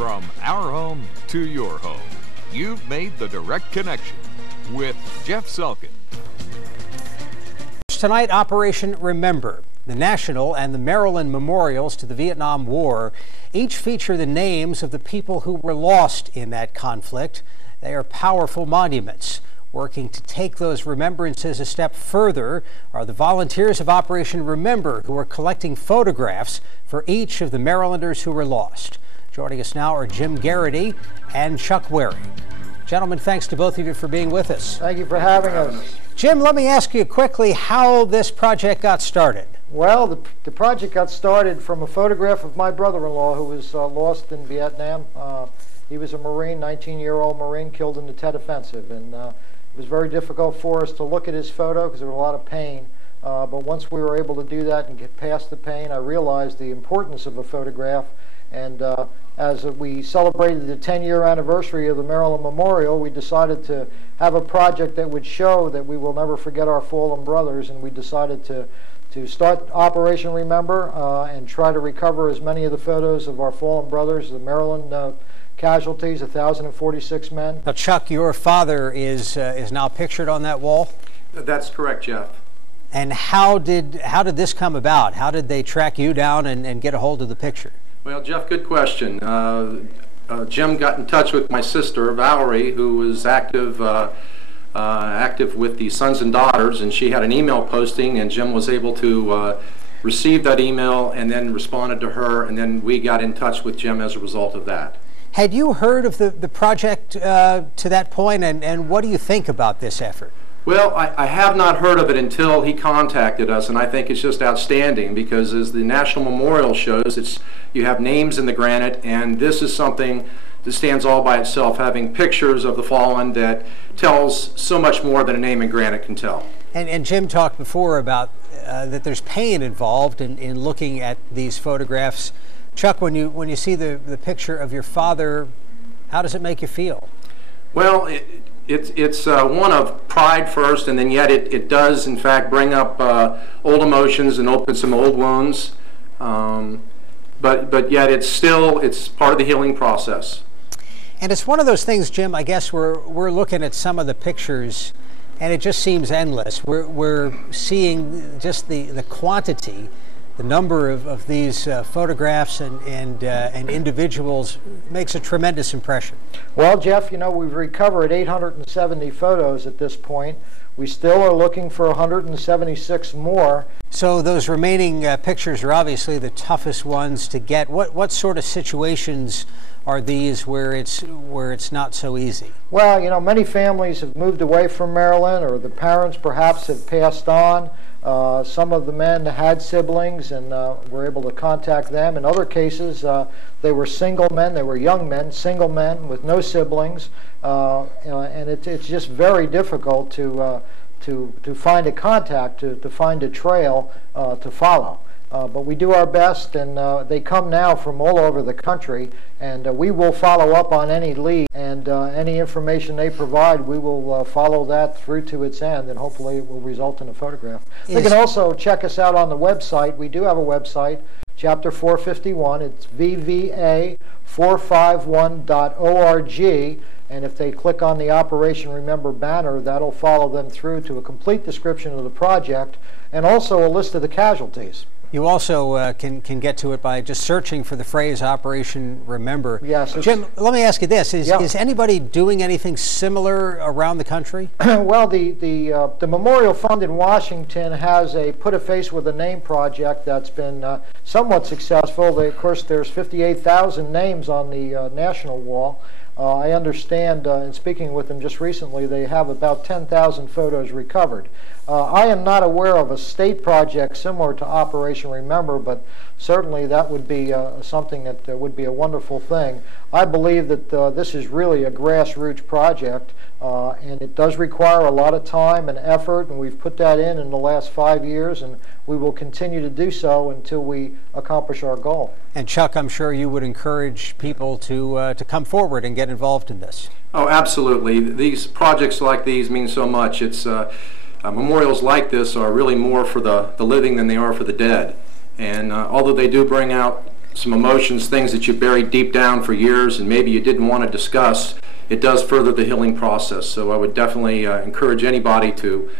From our home to your home, you've made the direct connection with Jeff Selkin. Tonight, Operation Remember. The National and the Maryland memorials to the Vietnam War each feature the names of the people who were lost in that conflict. They are powerful monuments. Working to take those remembrances a step further are the volunteers of Operation Remember, who are collecting photographs for each of the Marylanders who were lost. Joining us now are Jim Gerity and Chuck Waring. Gentlemen, thanks to both of you for being with us. Thank you for having us. Jim, let me ask you quickly how this project got started. Well, the project got started from a photograph of my brother-in-law who was lost in Vietnam. He was a Marine, 19-year-old Marine, killed in the Tet Offensive. And it was very difficult for us to look at his photo because there was a lot of pain. But once we were able to do that and get past the pain, I realized the importance of a photograph. And as we celebrated the 10-year anniversary of the Maryland Memorial, we decided to have a project that would show that we will never forget our fallen brothers, and we decided to start Operation Remember and try to recover as many of the photos of our fallen brothers, the Maryland casualties, 1,046 men. Now, Chuck, your father is now pictured on that wall? That's correct, Jeff. And how did this come about? How did they track you down and get a hold of the picture? Well, Jeff, good question. Jim got in touch with my sister, Valerie, who was active with the Sons and Daughters, and she had an email posting, and Jim was able to receive that email and then responded to her, and then we got in touch with Jim as a result of that. Had you heard of the project to that point, and what do you think about this effort? Well, I have not heard of it until he contacted us, and I think it's just outstanding because, as the National Memorial shows, you have names in the granite, and this is something that stands all by itself, having pictures of the fallen that tells so much more than a name in granite can tell. And Jim talked before about that there's pain involved in looking at these photographs. Chuck, when you see the picture of your father, how does it make you feel? Well, it's one of pride first, and then yet it does in fact bring up old emotions and open some old wounds. But yet it's part of the healing process. And it's one of those things, Jim, I guess we're looking at some of the pictures and it just seems endless. We're seeing just the quantity, the number of these photographs and individuals makes a tremendous impression. Well, Jeff, you know, we've recovered 870 photos at this point. We still are looking for 176 more. So those remaining pictures are obviously the toughest ones to get. What sort of situations are these where it's not so easy? Well, you know, many families have moved away from Maryland, or the parents perhaps have passed on. Some of the men had siblings, and were able to contact them. In other cases, they were single men. They were young men, single men with no siblings, and it's just very difficult to find a contact, to find a trail to follow. But we do our best, and they come now from all over the country, and we will follow up on any lead, and any information they provide, we will follow that through to its end, and hopefully it will result in a photograph. They can also check us out on the website. We do have a website, Chapter 451. It's vva451.org, and if they click on the Operation Remember banner, that'll follow them through to a complete description of the project and also a list of the casualties. You also can get to it by just searching for the phrase Operation Remember. Yes. Jim, let me ask you this. Is anybody doing anything similar around the country? Well, the Memorial Fund in Washington has a Put a Face with a Name project that's been somewhat successful. Of course, there's 58,000 names on the National Wall. I understand, in speaking with them just recently, they have about 10,000 photos recovered. I am not aware of a state project similar to Operation Remember, but certainly that would be something that would be a wonderful thing. I believe that this is really a grassroots project, and it does require a lot of time and effort, and we've put that in the last 5 years, and we will continue to do so until we accomplish our goal. And Chuck, I'm sure you would encourage people to come forward and get involved in this. Oh, absolutely. These projects like these mean so much. It's memorials like this are really more for the living than they are for the dead. And although they do bring out some emotions, things that you buried deep down for years and maybe you didn't want to discuss, it does further the healing process. So I would definitely encourage anybody to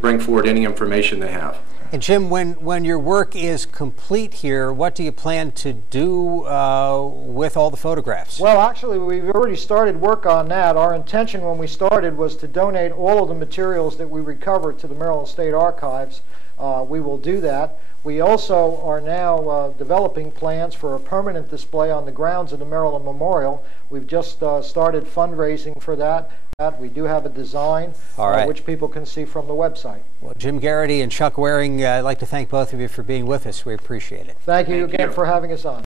bring forward any information they have. And Jim, when your work is complete here, what do you plan to do with all the photographs? Well, actually, we've already started work on that. Our intention when we started was to donate all of the materials that we recovered to the Maryland State Archives. We will do that. We also are now developing plans for a permanent display on the grounds of the Maryland Memorial. We've just started fundraising for that. We do have a design, which people can see from the website. Well, Jim Gerity and Chuck Waring, I'd like to thank both of you for being with us. We appreciate it. Thank you again for having us on.